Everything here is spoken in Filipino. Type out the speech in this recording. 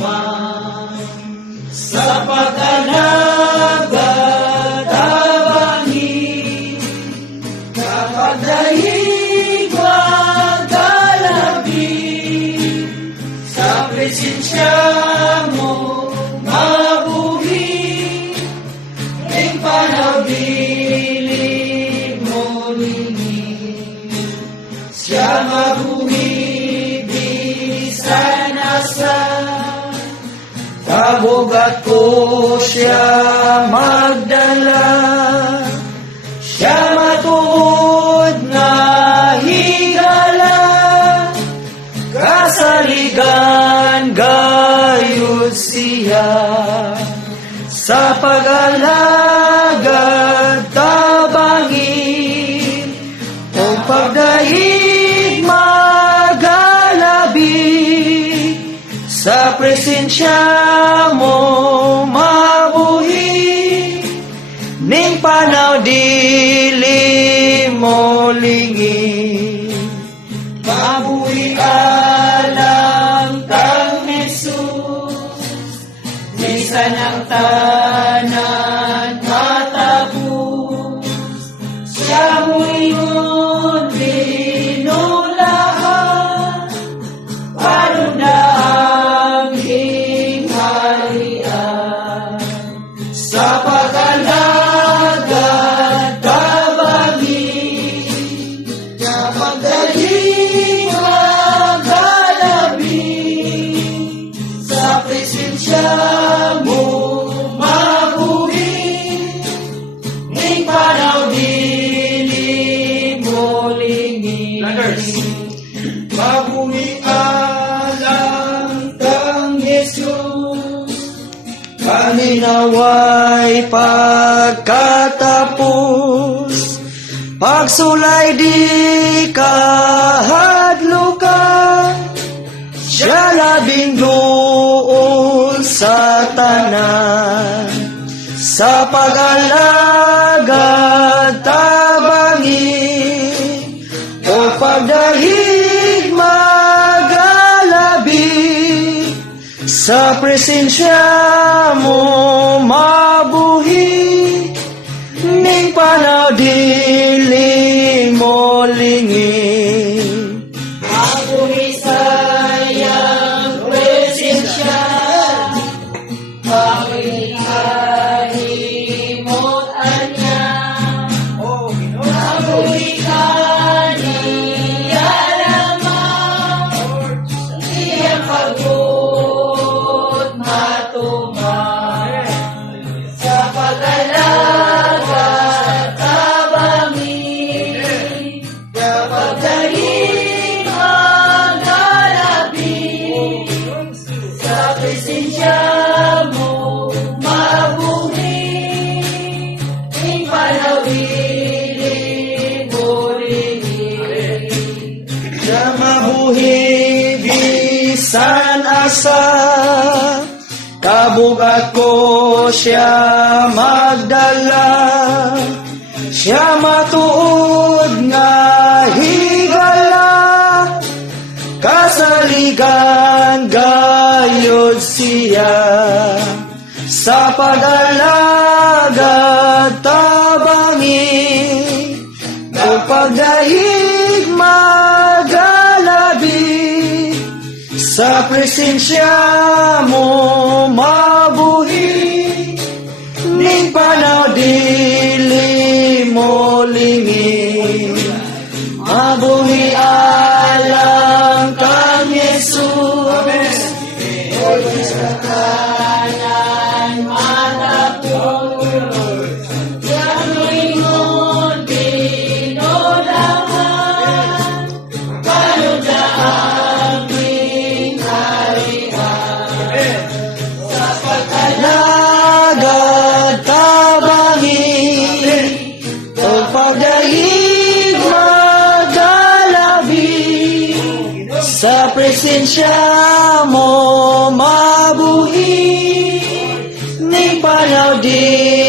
man sa pagkalaga tabangi kapag dahig magalabi sa presensya mo mabuhi ing panabilib mo lingid siya mabuhi bisan asa kabugat ko siya magdala siya matuod na higala kasaligan gayud siya sa pag-alaga tabangin o pagdahig magalabi sa presensya mo mabuhi ning panaw dili mo lingid mabuhi alang kang Jesus bisan ang tanan matapos siya mo ingon dinulahan panundang hingharian sa pag-alaga tabangi kapag dahig magalabi sa presensya mo mabuhi ning panaw dili mo lingid mabuhi alang kang Jesus kaninaway pagkatapos pagsulay di kahadlukan siya labing doon sa tanan sa pag-alaga tabangin o pagdahig magalabi sa presensya mo mabuhi ning panaw dili mo lingid mabuhi sayang presensya mabuhi kahimot anya mabuhi kaniya lamang iyang pagod matuman sa pag-alaga tabangin kapag dahig magalabi sa presensya mo mabuhi ing panawili mo lingid siya mabuhi bisan asa kabugat ko siya magdala siya matuod nga higala kasaligan gayod siya sa pag-alaga tabangin o pagdahig magalabi sa presensya mo mabuhi ning panaw dili mo lingid mabuhi alang kang Jesus sa kanan matapos siya mo ingon dinulahan panundang hingharian sa pag-alaga tabangin o pagdahig magalabi sa presensya mo mabuhi ning panaw di